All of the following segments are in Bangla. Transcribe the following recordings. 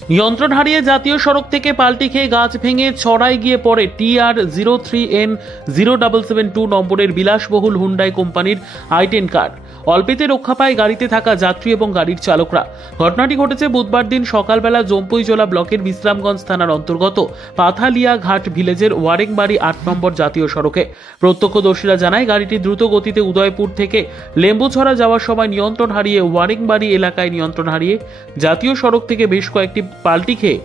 নিয়ন্ত্রণ হারিয়ে জাতীয় সড়ক থেকে পাল্টি খেয়ে গাছ ভেঙে ছড়ায় গিয়ে পড়ে TR03N0772 নম্বরের বিলাসবহুল হুন্ডাই কোম্পানির i10 কার। অল্পেতে রক্ষা পায় গাড়িতে থাকা যাত্রী এবং গাড়ির চালকরা। ঘটনাটি ঘটেছে বুধবার দিন সকালবেলা জম্পুইজলা ব্লকের বিশ্রামগঞ্জ থানার অন্তর্গত পাথালিয়া ঘাট ভিলেজের ওয়ারেংবাড়ি 8 নম্বর জাতীয় সড়কে। প্রত্যক্ষদর্শীরা জানায় গাড়িটি দ্রুত গতিতে উদয়পুর থেকে লেম্বুছড়া যাওয়ার সময় নিয়ন্ত্রণ হারিয়ে ওয়ারেংবাড়ি এলাকায় নিয়ন্ত্রণ হারিয়ে জাতীয় সড়ক থেকে বেশ কয়েকটি পাল্টি খেয়ে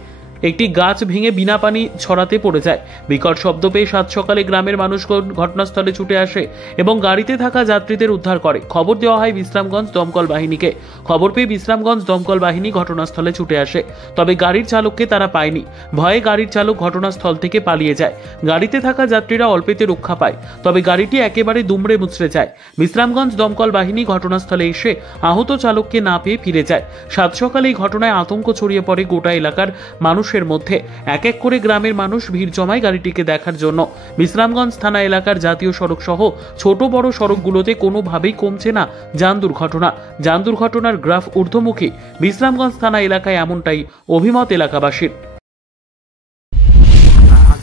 একটি গাছ ভেঙে বিনা পানি ছড়াতে পড়ে যায়। বিকট শব্দ পেয়ে সাত সকালে গ্রামের মানুষগণ ঘটনাস্থলে ছুটে আসে এবং গাড়িতে থাকা যাত্রীদের উদ্ধার করে। খবর দেওয়া হয় বিশ্রামগঞ্জ দমকল বাহিনীকে। খবর পেয়ে বিশ্রামগঞ্জ দমকল বাহিনী ঘটনাস্থলে ছুটে আসে, তবে গাড়ির চালককে তারা পায়নি। ভয়ে গাড়ির চালক ঘটনাস্থল থেকে পালিয়ে যায়। গাড়িতে থাকা যাত্রীরা অল্পেতে রক্ষা পায়, তবে গাড়িটি একেবারে দুমড়ে মুচড়ে যায়। বিশ্রামগঞ্জ দমকল বাহিনী ঘটনাস্থলে এসে আহত চালককে না পেয়ে ফিরে যায়। সাত সকালে এই ঘটনায় আতঙ্ক ছড়িয়ে পড়ে গোটা এলাকার মানুষের মধ্যে। এক এক করে গ্রামের মানুষ ভিড় জমায় গাড়িটিকে দেখার জন্য। বিশ্রামগঞ্জ থানা এলাকার জাতীয় সড়ক সহ ছোট বড় সড়কগুলোতে কোনোভাবেই কমছে না যান দুর্ঘটনা। যান দুর্ঘটনার গ্রাফ ঊর্ধ্বমুখী। বিশ্রামগঞ্জ থানা এলাকায় এমনটাই অভিমত এলাকাবাসীর।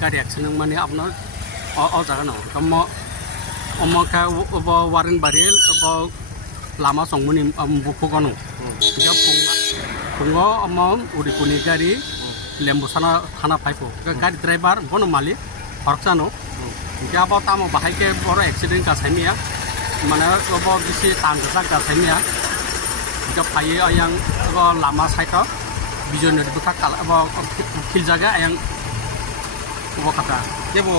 গাড়ি অ্যাক্সিডেন্ট মানে আপনার জায়গা वारेंबारि लामा संगमनि बुफुगानो फुङो उरिपुनि गाड़ी लेम्बुसाना थाना फाइफो गाड़ी ड्राइवर बनो मालिक हरकसानो अब तामो बाहायके बड़ एक्सीडेंट गासाइनिया माने अब बिसि तांगसा गासाइनिया फाइयो आयां लामा साइडआव बिजन बुथा अब खिल जागा आयां कथा जेबो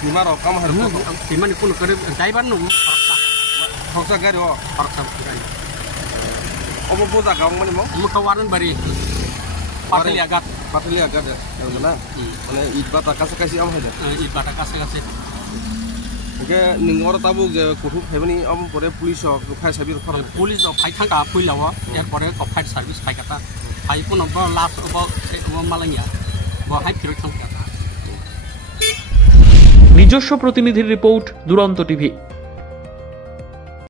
बिमार काम हरु बिमानि कुनु करे ड्राइवर नु हरकसा गाड़ी हरकसा गाड़ी अब बोजा गाव माने मुखा वारेंबारि पाथलिया घाट ना माने इट बाटा कासे कासे आम हायदा इट बाटा कासे कासे ओके निंगर ताबु जे कुठु फाइबनि आम परे पुलिस फाइ साबिर फर पुलिस फाइ थांगा फैलाव यार परे फाइ सार्भिस फाइकाता फाइ पुन लास्ट अब मालांगिया बहाय फिर थांगा। নিজস্ব প্রতিনিধির রিপোর্ট, দুরন্ত টিভি।